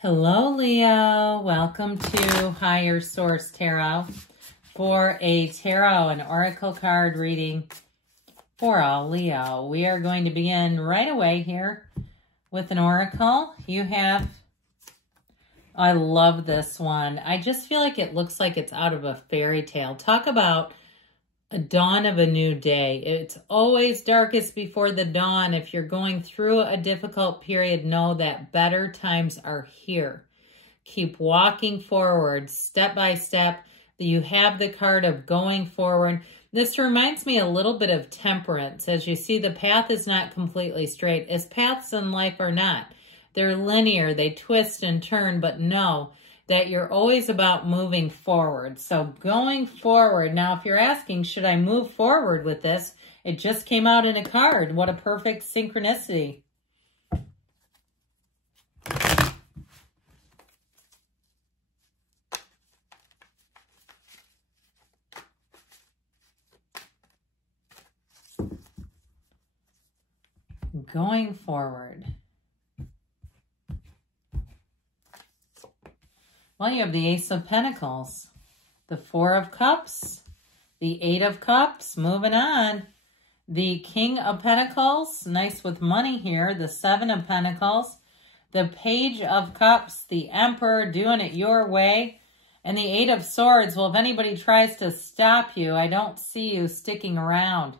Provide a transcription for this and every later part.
Hello, Leo. Welcome to Higher Source Tarot for a tarot and oracle card reading for all Leo. We are going to begin right away here with an oracle. You have, I love this one. I just feel like it looks like it's out of a fairy tale. Talk about a dawn of a new day. It's always darkest before the dawn. If you're going through a difficult period, know that better times are here. Keep walking forward, step by step. You have the card of going forward. This reminds me a little bit of temperance. As you see, the path is not completely straight, as paths in life are not. They're linear, they twist and turn, but know that you're always about moving forward. So going forward. Now, if you're asking, should I move forward with this? It just came out in a card. What a perfect synchronicity. Going forward. Well, you have the Ace of Pentacles, the Four of Cups, the Eight of Cups, moving on. The King of Pentacles, nice with money here, the Seven of Pentacles, the Page of Cups, the Emperor, doing it your way, and the Eight of Swords. Well, if anybody tries to stop you, I don't see you sticking around.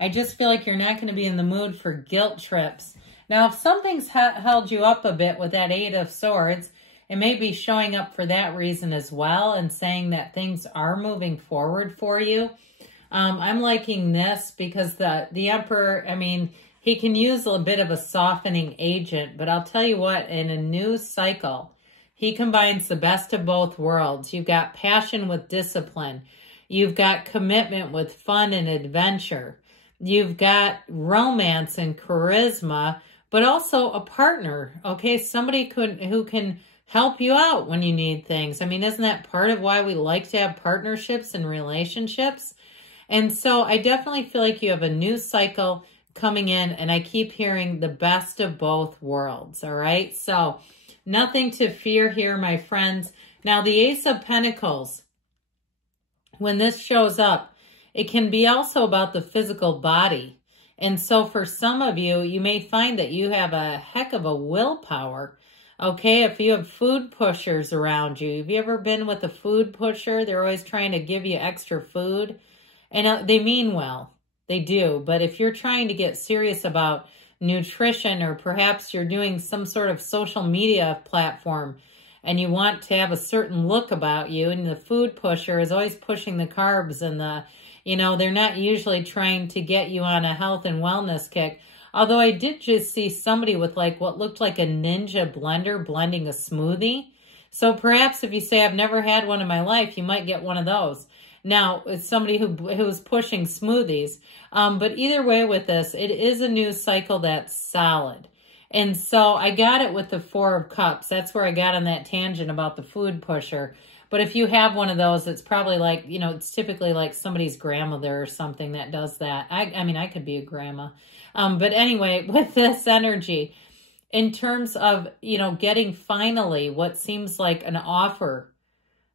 I just feel like you're not going to be in the mood for guilt trips. Now, if something's held you up a bit with that Eight of Swords, it may be showing up for that reason as well and saying that things are moving forward for you. I'm liking this because the Emperor, I mean, he can use a bit of a softening agent, but I'll tell you what, in a new cycle, he combines the best of both worlds. You've got passion with discipline. You've got commitment with fun and adventure. You've got romance and charisma, but also a partner, okay? Somebody who can help you out when you need things. I mean, isn't that part of why we like to have partnerships and relationships? And so I definitely feel like you have a new cycle coming in, and I keep hearing the best of both worlds, all right? So nothing to fear here, my friends. Now, the Ace of Pentacles, when this shows up, it can be also about the physical body. And so for some of you, you may find that you have a heck of a willpower. Okay, if you have food pushers around you, have you ever been with a food pusher? They're always trying to give you extra food. And they mean well, they do. But if you're trying to get serious about nutrition, or perhaps you're doing some sort of social media platform and you want to have a certain look about you, and the food pusher is always pushing the carbs and they're not usually trying to get you on a health and wellness kick. Although I did just see somebody with like what looked like a ninja blender blending a smoothie. So perhaps if you say, I've never had one in my life, you might get one of those. Now, it's somebody who's pushing smoothies. But either way with this, it is a new cycle that's solid. And so I got it with the Four of Cups. That's where I got on that tangent about the food pusher. But if you have one of those, it's probably like, it's typically like somebody's grandmother or something that does that. I mean, I could be a grandma. But anyway, with this energy, in terms of, getting finally what seems like an offer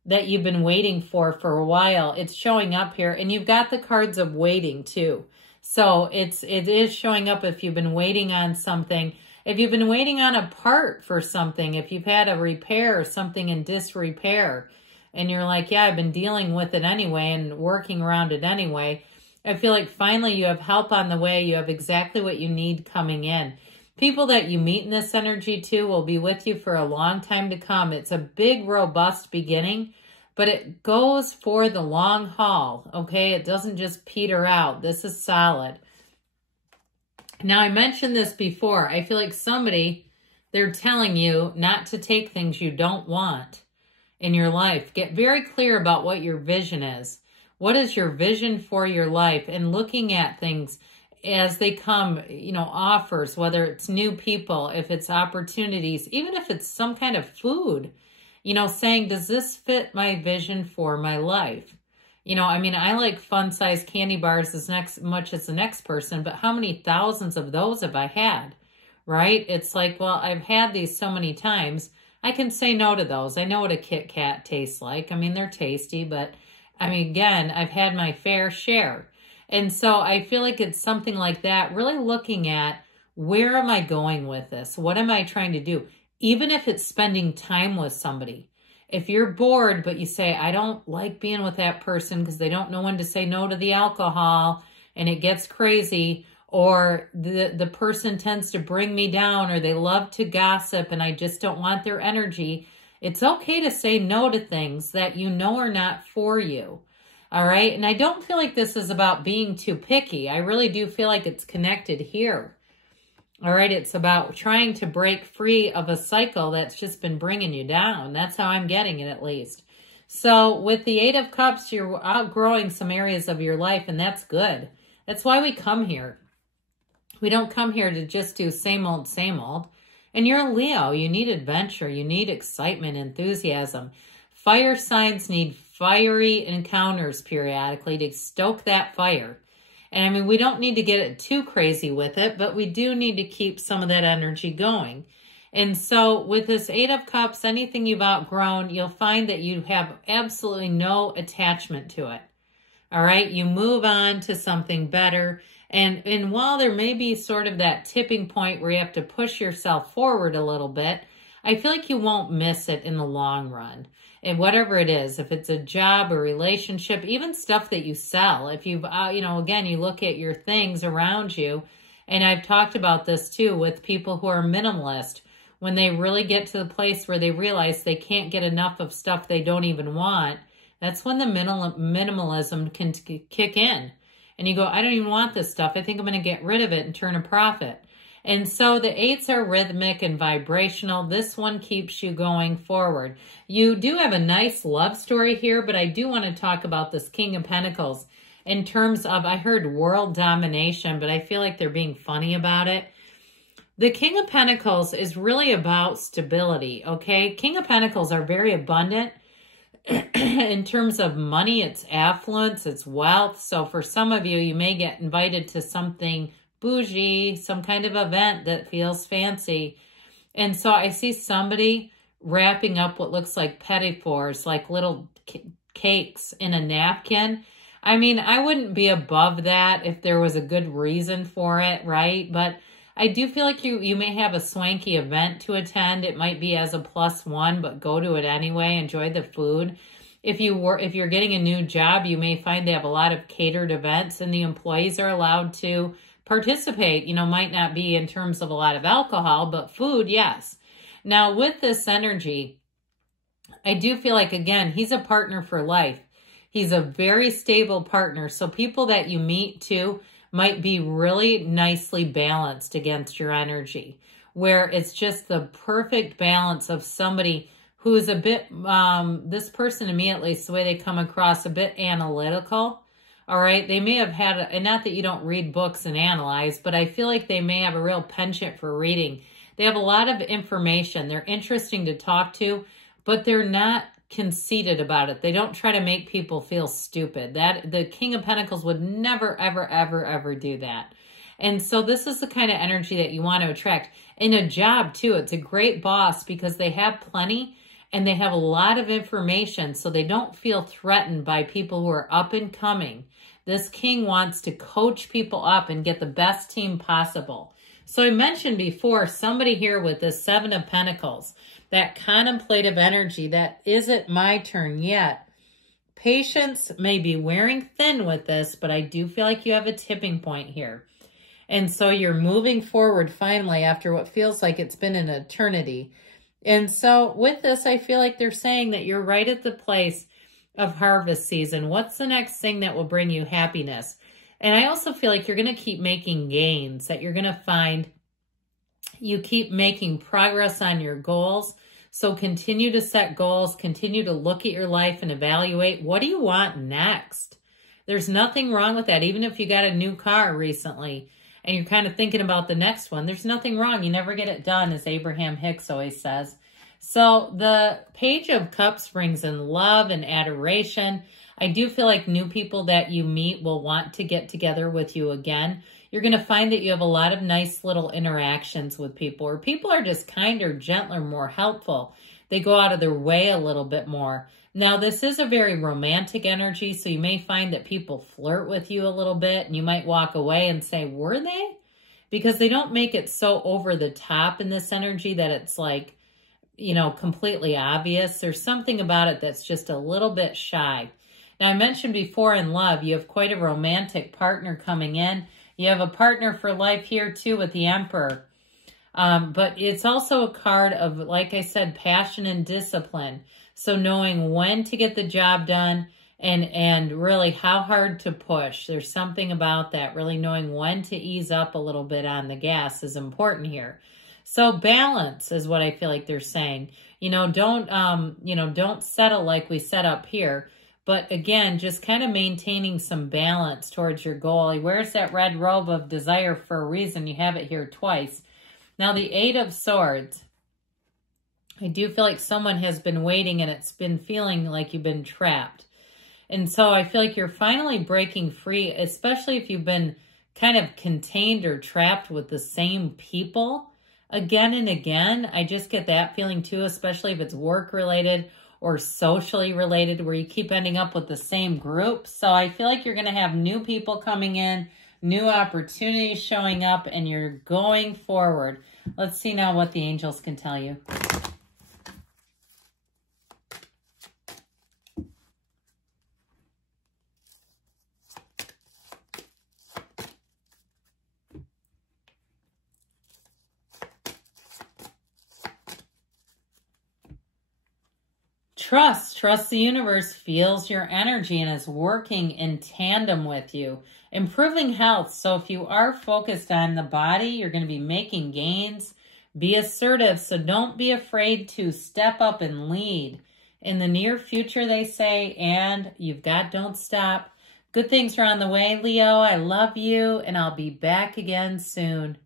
that you've been waiting for a while, it's showing up here. And you've got the cards of waiting too. So it is showing up if you've been waiting on something. If you've been waiting on a part for something, if you've had a repair or something in disrepair, and you're like, yeah, I've been dealing with it anyway and working around it anyway, I feel like finally you have help on the way. You have exactly what you need coming in. People that you meet in this energy too will be with you for a long time to come. It's a big, robust beginning, but it goes for the long haul, okay? It doesn't just peter out. This is solid. Now, I mentioned this before. I feel like they're telling you not to take things you don't want in your life. Get very clear about what your vision is. What is your vision for your life? And looking at things as they come, offers, whether it's new people, if it's opportunities, even if it's some kind of food, saying, does this fit my vision for my life? I like fun-sized candy bars as much as the next person, but how many thousands of those have I had, right? It's like, well, I've had these so many times. I can say no to those. I know what a Kit Kat tastes like. I mean, they're tasty, but I mean, again, I've had my fair share. And so I feel like it's something like that, really looking at where am I going with this? What am I trying to do? Even if it's spending time with somebody. If you're bored, but you say, I don't like being with that person because they don't know when to say no to the alcohol and it gets crazy, or the person tends to bring me down, or they love to gossip and I just don't want their energy. It's okay to say no to things that you know are not for you. All right. And I don't feel like this is about being too picky. I really do feel like it's connected here. All right. It's about trying to break free of a cycle that's just been bringing you down. That's how I'm getting it, at least. So with the Eight of Cups, you're outgrowing some areas of your life, and that's good. That's why we come here. We don't come here to just do same old, same old. And you're a Leo. You need adventure. You need excitement, enthusiasm. Fire signs need fiery encounters periodically to stoke that fire. And I mean, we don't need to get it too crazy with it, but we do need to keep some of that energy going. And so with this Eight of Cups, anything you've outgrown, you'll find that you have absolutely no attachment to it. All right. You move on to something better. And while there may be sort of that tipping point where you have to push yourself forward a little bit, I feel like you won't miss it in the long run. And whatever it is, if it's a job, a relationship, even stuff that you sell, if you've, again, you look at your things around you, and I've talked about this too with people who are minimalist, when they really get to the place where they realize they can't get enough of stuff they don't even want, that's when the minimalism can kick in. And you go, I don't even want this stuff. I think I'm going to get rid of it and turn a profit. And so the eights are rhythmic and vibrational. This one keeps you going forward. You do have a nice love story here, but I do want to talk about this King of Pentacles in terms of, I heard world domination, but I feel like they're being funny about it. The King of Pentacles is really about stability, okay? King of Pentacles are very abundant in terms of money. It's affluence, it's wealth. So for some of you, you may get invited to something bougie, some kind of event that feels fancy. And so I see somebody wrapping up what looks like petit fours, like little cakes in a napkin. I mean, I wouldn't be above that if there was a good reason for it, right? But I do feel like you may have a swanky event to attend. It might be as a +1, but go to it anyway. Enjoy the food. If you're getting a new job, you may find they have a lot of catered events and the employees are allowed to participate. Might not be in terms of a lot of alcohol, but food, yes. Now, with this energy, I do feel like, again, he's a partner for life. He's a very stable partner. So people that you meet too might be really nicely balanced against your energy, where it's just the perfect balance of somebody who's a bit, this person to me at least, the way they come across, a bit analytical. All right. They may have had, and not that you don't read books and analyze, but I feel like they may have a real penchant for reading. They have a lot of information. They're interesting to talk to, but they're not conceited about it. They don't try to make people feel stupid. That the King of Pentacles would never, ever, ever, ever do that. And so this is the kind of energy that you want to attract. In a job too, it's a great boss because they have plenty and they have a lot of information, so they don't feel threatened by people who are up and coming. This king wants to coach people up and get the best team possible. So I mentioned before, somebody here with this Seven of Pentacles, that contemplative energy, that isn't my turn yet. Patience may be wearing thin with this, but I do feel like you have a tipping point here. And so you're moving forward finally after what feels like it's been an eternity. And so with this, I feel like they're saying that you're right at the place of harvest season. What's the next thing that will bring you happiness? And I also feel like you're going to keep making gains, that you're going to find you keep making progress on your goals. So continue to set goals, continue to look at your life and evaluate, what do you want next? There's nothing wrong with that. Even if you got a new car recently and you're kind of thinking about the next one, there's nothing wrong. You never get it done, as Abraham Hicks always says. So the Page of Cups brings in love and adoration. I do feel like new people that you meet will want to get together with you again. you're going to find that you have a lot of nice little interactions with people, or people are just kinder, gentler, more helpful. They go out of their way a little bit more. Now, this is a very romantic energy, so you may find that people flirt with you a little bit, and you might walk away and say, were they? Because they don't make it so over the top in this energy that it's like, you know, completely obvious. There's something about it that's just a little bit shy. Now, I mentioned before in love, you have quite a romantic partner coming in. You have a partner for life here, too, with the Emperor. But it's also a card of, like I said, passion and discipline. So knowing when to get the job done and really how hard to push. There's something about that. Really knowing when to ease up a little bit on the gas is important here. So balance is what I feel like they're saying. You know, don't settle like we set up here. But again, just kind of maintaining some balance towards your goal. He wears that red robe of desire for a reason. You have it here twice. Now, the Eight of Swords. I do feel like someone has been waiting and it's been feeling like you've been trapped. And so I feel like you're finally breaking free, especially if you've been kind of contained or trapped with the same people again and again. I just get that feeling too, especially if it's work-related or socially related, where you keep ending up with the same group. So I feel like you're going to have new people coming in, new opportunities showing up, and you're going forward. Let's see now what the angels can tell you. Trust the universe feels your energy and is working in tandem with you. Improving health. So if you are focused on the body, you're going to be making gains. Be assertive. So don't be afraid to step up and lead. In the near future, they say, and you've got don't stop. Good things are on the way, Leo. I love you, and I'll be back again soon.